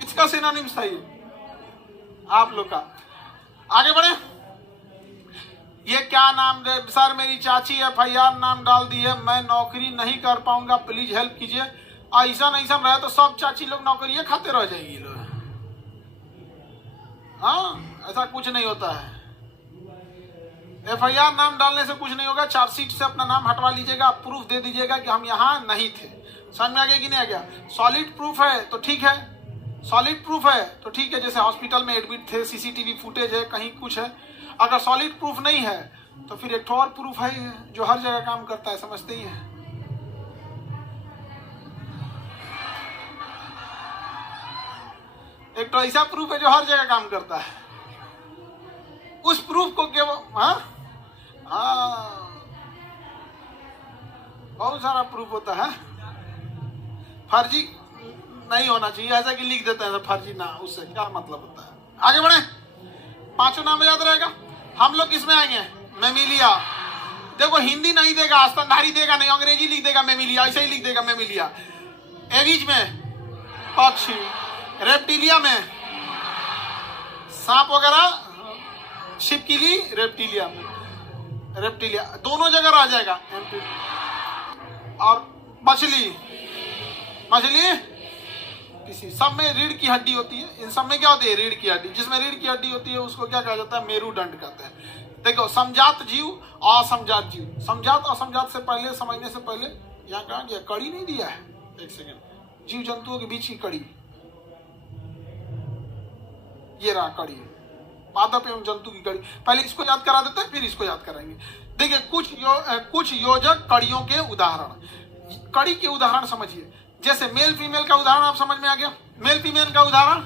किसका सिनोनिम्स था ये? आप लोग का। आगे बढ़े। ये क्या नाम दे? सर मेरी चाची FIR नाम डाल दी है, मैं नौकरी नहीं कर पाऊंगा, प्लीज हेल्प कीजिए। ऐसा रहे तो सब चाची लोग नौकरी खाते रह जाएंगी लोग। हाँ, ऐसा कुछ नहीं होता है। FIR नाम डालने से कुछ नहीं होगा। चार्जशीट से अपना नाम हटवा लीजिएगा, प्रूफ दे दीजिएगा कि हम यहाँ नहीं थे। समझ में आ गया कि नहीं आ गया? सॉलिड प्रूफ है तो ठीक है, सॉलिड प्रूफ है तो ठीक है। जैसे हॉस्पिटल में एडमिट थे, CCTV फुटेज है, कहीं कुछ है। अगर सॉलिड प्रूफ नहीं है तो फिर एक और प्रूफ है जो हर जगह काम करता है, समझते ही है। एक तो ऐसा प्रूफ है जो हर जगह काम करता है। उस प्रूफ को केवल बहुत सारा प्रूफ होता है। फर्जी नहीं होना चाहिए, ऐसा कि लिख देते हैं फर्जी ना, उससे क्या मतलब होता है। आगे बढ़े, पांचों नाम याद रहेगा। हम लोग किसमें आएंगे? मेमिलिया। देखो हिंदी नहीं देगा, स्तनधारी देगा नहीं, अंग्रेजी लिख देगा मेमिलिया, ऐसे ही लिख देगा मेमिलिया। एविज में पक्षी, रेप्टिलिया में सांप वगैरह, छिपकली रेप्टिलिया में, रेप्टिलिया दोनों जगह रह जाएगा। और मछली, मछली किसी सब में रीढ़ की हड्डी होती है। इन सब में क्या होती है? रीढ़ की हड्डी। जिसमें रीढ़ की हड्डी होती है उसको क्या कहा जाता है? मेरुदंड कहते हैं। देखो समजात जीव, असमजात जीव। समजात असमजात से पहले, समझने से पहले यहाँ कहा गया, कड़ी नहीं दिया है, एक सेकेंड, जीव जंतुओं के बीच की कड़ी, ये रहा कड़ी, पादप एवं जंतु की कड़ी। पहले इसको याद करा देते हैं, फिर इसको याद कराएंगे। देखिए कुछ योजक कड़ियों के उदाहरण। कड़ी के उदाहरण समझिए, जैसे मेल फीमेल का उदाहरण आप समझ में आ गया। मेल फीमेल का उदाहरण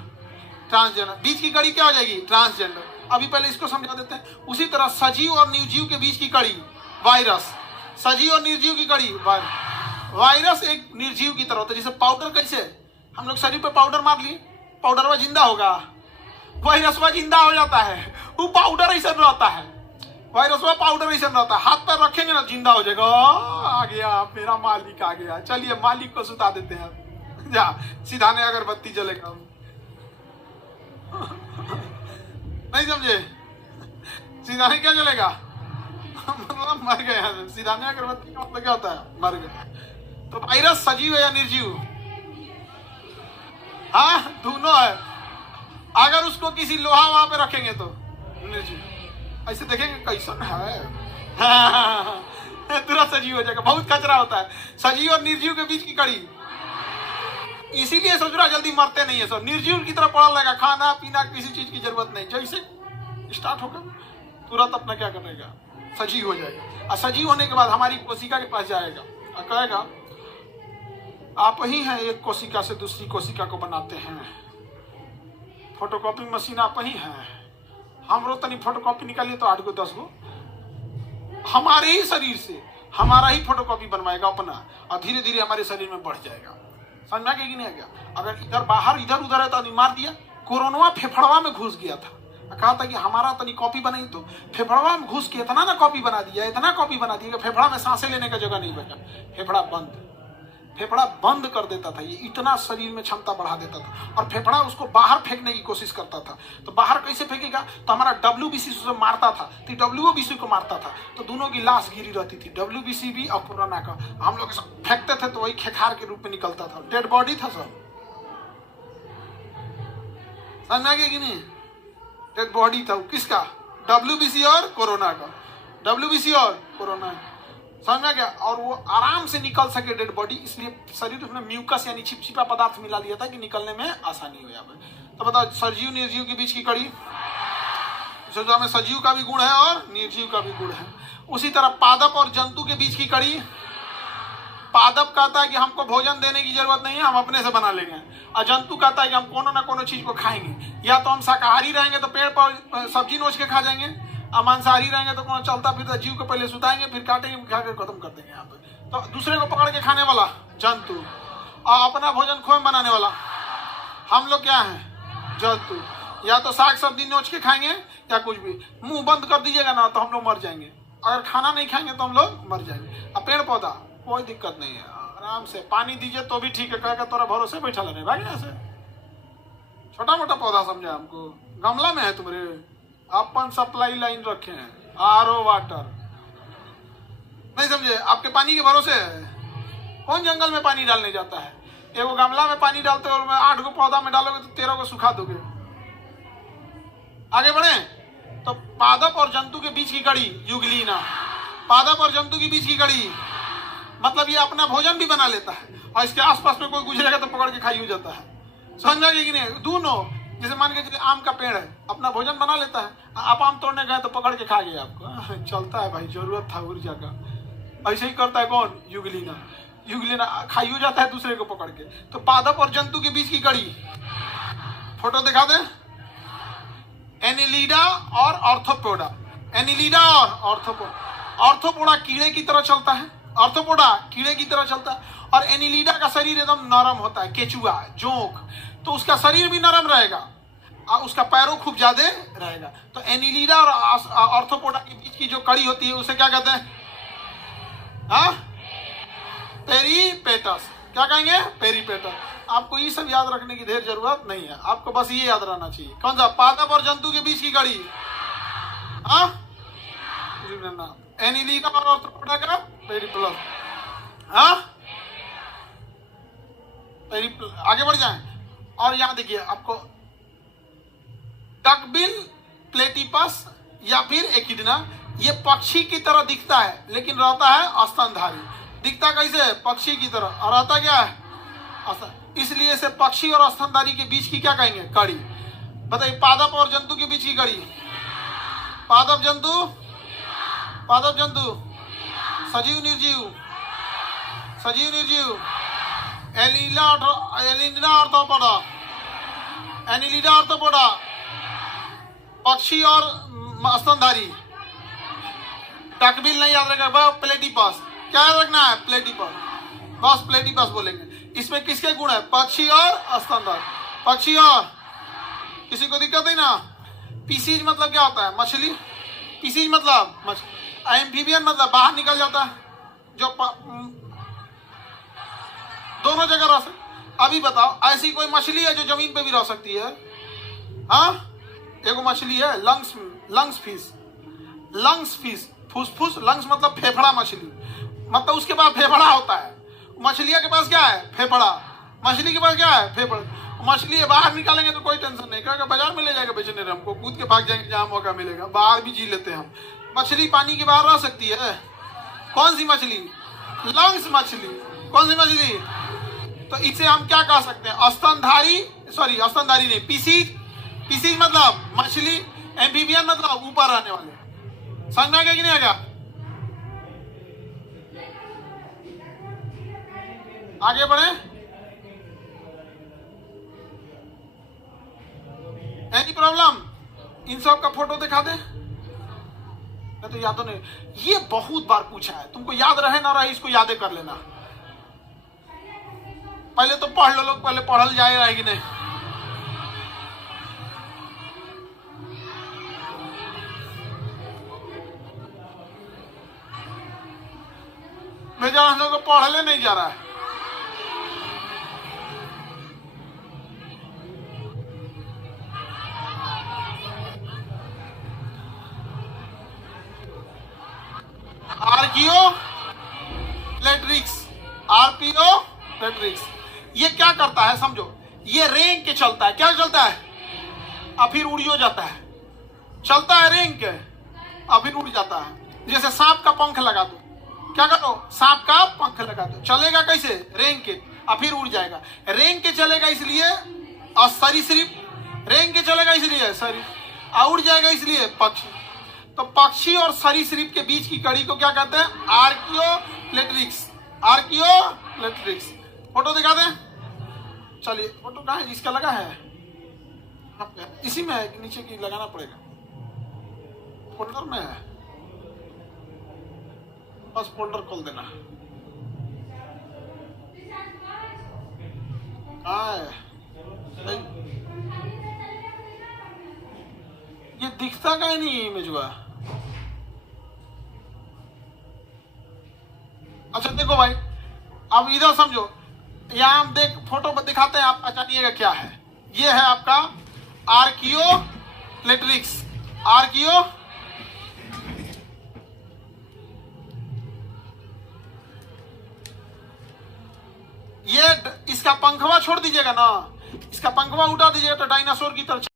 ट्रांसजेंडर। बीच की कड़ी क्या हो जाएगी? ट्रांसजेंडर। अभी पहले इसको समझा देते हैं। उसी तरह सजीव और निर्जीव के बीच की कड़ी वायरस। सजीव और निर्जीव की कड़ी वायरस एक निर्जीव की तरह होता है। जैसे पाउडर, कैसे हम लोग शरीर पे पाउडर मार लिए, पाउडर वह जिंदा होगा, वायरस वह जिंदा हो जाता है। वो पाउडर ऐसा रहता है, वायरस वह पाउडर ऐसा रहता है। हाथ पर रखेंगे ना जिंदा हो जाएगा। आ गया मेरा मालिक, आ गया। चलिए मालिक को सुता देते हैं, जा सीधाने अगरबत्ती जलेगा। नहीं समझे? सीधाने क्या जलेगा? मतलब मर गए। सीधाने अगरबत्ती का मतलब क्या होता है? मर गए। तो वायरस सजीव है या निर्जीव? हाँ दोनों है। अगर उसको किसी लोहा वहां पे रखेंगे तो निर्जीव, ऐसे देखेंगे कैसन है, तुरंत सजीव हो जाएगा। बहुत कचरा होता है सजीव और निर्जीव के बीच की कड़ी। इसीलिए ससुरा जल्दी मरते नहीं है सब, निर्जीव की तरह पड़ा रहेगा। खाना पीना किसी चीज की जरूरत नहीं, जैसे स्टार्ट होगा तुरंत अपना क्या करेगा? सजीव हो जाएगा। और सजीव होने के बाद हमारी कोशिका के पास जाएगा और कहेगा आप ही हैं, एक कोशिका से दूसरी कोशिका को बनाते हैं, फोटोकॉपी मशीन आप ही हैं। हमरो तनी फोटोकॉपी निकालिए तो 8 गो 10 गो हमारे ही शरीर से हमारा ही फोटोकॉपी बनवाएगा अपना, और धीरे धीरे हमारे शरीर में बढ़ जाएगा। समझ में कि नहीं आ गया? अगर इधर बाहर इधर उधर है तो आदमी मार दिया। कोरोना फेफड़वा में घुस गया था, कहा था कि हमारा तनी कॉपी बनाई, तो फेफड़वा में घुस के इतना ना कॉपी बना दिया, इतना कॉपी बना दिया कि फेफड़ा में सांसें लेने का जगह नहीं बचा। फेफड़ा बंद कर देता था। ये इतना शरीर में क्षमता बढ़ा देता था। और फेफड़ा उसको बाहर फेंकने की कोशिश करता था। तो बाहर कैसे फेंकेगा? तो हमारा WBC उसे मारता था, तो WBC को मारता था, तो दोनों की लाश गिरी रहती थी, WBC भी और कोरोना का। हम लोग फेंकते थे तो वही खेखार के रूप में निकलता था, डेड बॉडी था सब। समझ में आ गया कि नहीं? डेड बॉडी था किसका? WBC और कोरोना का, WBC और कोरोना। समझ में गया? और वो आराम से निकल सके डेड बॉडी, इसलिए शरीर में म्यूकस यानी छिपछिपा पदार्थ मिला लिया था कि निकलने में आसानी हो जाए। तो बताओ सजीव निर्जीव के बीच की कड़ी, में सजीव का भी गुण है और निर्जीव का भी गुण है। उसी तरह पादप और जंतु के बीच की कड़ी। पादप कहता है कि हमको भोजन देने की जरूरत नहीं है, हम अपने से बना लेंगे। और जंतु कहता है कि हम कोनो ना कोनो चीज को खाएंगे। या तो हम शाकाहारी रहेंगे तो पेड़ पर सब्जी नोच के खा जाएंगे, और मांसाहारी रहेंगे तो कौन चलता फिरता जीव को पहले सुताएंगे, फिर काटेंगे, खा के खत्म कर देंगे। यहाँ पे तो दूसरे को पकड़ के खाने वाला जंतु, और अपना भोजन खुद बनाने वाला हम लोग क्या है? जंतु। या तो साग सब्जी नोच के खाएंगे या कुछ भी। मुंह बंद कर दीजिएगा ना तो हम लोग मर जाएंगे। अगर खाना नहीं खाएंगे तो हम लोग मर जाएंगे। अब पेड़ पौधा कोई दिक्कत नहीं है, आराम से पानी दीजिए तो भी ठीक है, कहेगा तोरा भरोसे बैठा लेने भाई। ऐसे छोटा मोटा पौधा समझा हमको, गमला में है तुम्हारे, अपन सप्लाई लाइन रखे हैं, RO वाटर। नहीं समझे? आपके पानी के भरोसे है। कौन जंगल में पानी डालने जाता है? एगो गमला में पानी डालते हो, 8 गो पौधा में डालोगे तो 13 को सुखा दोगे। आगे बढ़े तो पादप और जंतु के बीच की कड़ी युगलीना। पादप और जंतु के बीच की कड़ी मतलब ये अपना भोजन भी बना लेता है, और इसके आसपास में कोई गुजरेगा तो पकड़ के खाई हो जाता है। समझ में कि नहीं? दोनों, जैसे मान के चलिए आम का पेड़ है, अपना भोजन बना लेता है, आप आम तोड़ने गए तो पकड़ के खा गया आपको। चलता है भाई, जरूरत था ऊर्जा का। ऐसे ही करता है कौन? युगलीना। युगलीना खाई हो जाता है दूसरे को पकड़ के। तो पादप और जंतु के बीच की कड़ी, फोटो दिखा दे। एनिलिडा और ऑर्थोपोडा। एनिलिडा और ऑर्थोपोडा। ऑर्थोपोडा कीड़े की तरह चलता है, ऑर्थोपोडा कीड़े की तरह चलता है, और एनिलिडा का शरीर एकदम नरम होता है, केचुआ जोंक, तो उसका शरीर भी नरम रहेगा और उसका पैरों खूब ज्यादा रहेगा। तो एनिलिडा और ऑर्थोपोडा के बीच की जो कड़ी होती है उसे क्या कहते हैं? हाँ, पेरीपेटस। क्या कहेंगे? पेरीपेटस। आपको ये सब याद रखने की ढेर जरूरत नहीं है, आपको बस ये याद रहना चाहिए। कौन सा? पादप और जंतु के बीच की कड़ी। हाँ, एनिलिडा और ऑर्थोपोडा का पेरीप्लस। हाँ, आगे बढ़ जाएं। और यहां देखिए आपको डकबिल प्लेटिपस या फिर एकिडना, ये पक्षी की तरह दिखता है लेकिन रहता है स्तनधारी। दिखता कैसे है? पक्षी की तरह, और रहता क्या है? इसलिए इसे पक्षी और स्तनधारी के बीच की क्या कहेंगे? कड़ी। बताइए, पादप और जंतु के बीच की कड़ी। पादप जंतु, पादप जंतु, सजीव निर्जीव, सजीव निर्जीव, एनिलिडा ऑर्थोपोडा, एनिलिडा ऑर्थोपोडा, पक्षी और स्तनधारी। डकबिल नहीं याद रखना, प्लेटिपस। क्या याद रखना है? प्लेटिपस, बस प्लेटिपस बोलेंगे। इसमें किसके गुण है? पक्षी और स्तनधारी। पक्षी और, किसी को दिक्कत नहीं ना? पीसीज मतलब क्या होता है? मछली। पीसीज मतलब मछली। एम्फीबियन मतलब बाहर निकल जाता है, जो दोनों जगह रह सकती। अभी बताओ, ऐसी कोई मछली है जो जमीन पे भी रह सकती है? हाँ, एगो मछली है लंग्स फिश। लंग्स फिश, फुसफुस, लंग्स मतलब फेफड़ा मछली, मतलब उसके पास फेफड़ा होता है। मछलियों के पास क्या है? फेफड़ा। मछली के पास क्या है? फेफड़ा। मछली बाहर निकालेंगे तो कोई टेंशन नहीं, कहेगा बाजार में ले जाएगा बेचने, हमको कूद के भाग जाएंगे जहां मौका मिलेगा। बाहर भी जी लेते हैं हम। मछली पानी के बाहर रह सकती है। कौन सी मछली? लंग्स मछली। कौन सी मछली? तो इसे हम क्या कह सकते हैं? स्तनधारी, सॉरी स्तनधारी नहीं, पीसीज। पीसीज मतलब मछली। एम्फीबियन मतलब ऊपर रहने वाले। समझ में आ गया कि नहीं आ गया? आगे बढ़े। Any problem? इन सब का फोटो दिखा दे। मैं तो याद तो नहीं, ये बहुत बार पूछा है, तुमको याद रहे ना रहे इसको याद कर लेना। पहले तो पढ़ लो लोग, पहले पढ़ल जाए रहा है कि नहीं। मेजर हम लोग को पढ़ले नहीं जा रहा है। आर्कियो प्लेट्रिक्स, आरपीओ प्लेट्रिक्स, ये क्या करता है समझो, ये रेंग के चलता है। क्या चलता है? और फिर उड़ियो जाता है। चलता है रेंग के और फिर उड़ जाता है। जैसे सांप का पंख लगा दो, क्या करो? सांप का पंख लगा दो। चलेगा कैसे? रेंग के, और फिर उड़ जाएगा। रेंग के चलेगा इसलिए, और सरीसृप। रेंग के चलेगा इसलिए सरीसृप, और उड़ जाएगा इसलिए पक्षी। तो पक्षी और सरीसृप के बीच की कड़ी को क्या कहते हैं? आर्कियोप्लेट्रिक्स। आर्कियोप्लेट्रिक्स। फोटो दिखा दें? चलिए, फोटो कहाँ है? इसका लगा है इसी में है, नीचे की लगाना पड़ेगा। फोल्डर में है, बस फोल्डर खोल देना। कहाँ है? ये दिखता का ही नहीं इमेज हुआ। अच्छा देखो भाई, अब इधर समझो, यहां हम देख फोटो पर दिखाते हैं, आप पहचानिएगा क्या है। ये है आपका आर्कियोप्लेट्रिक्स। आर्कियो, ये इसका पंखवा छोड़ दीजिएगा ना, इसका पंखवा उठा दीजिएगा तो डायनासोर की तरह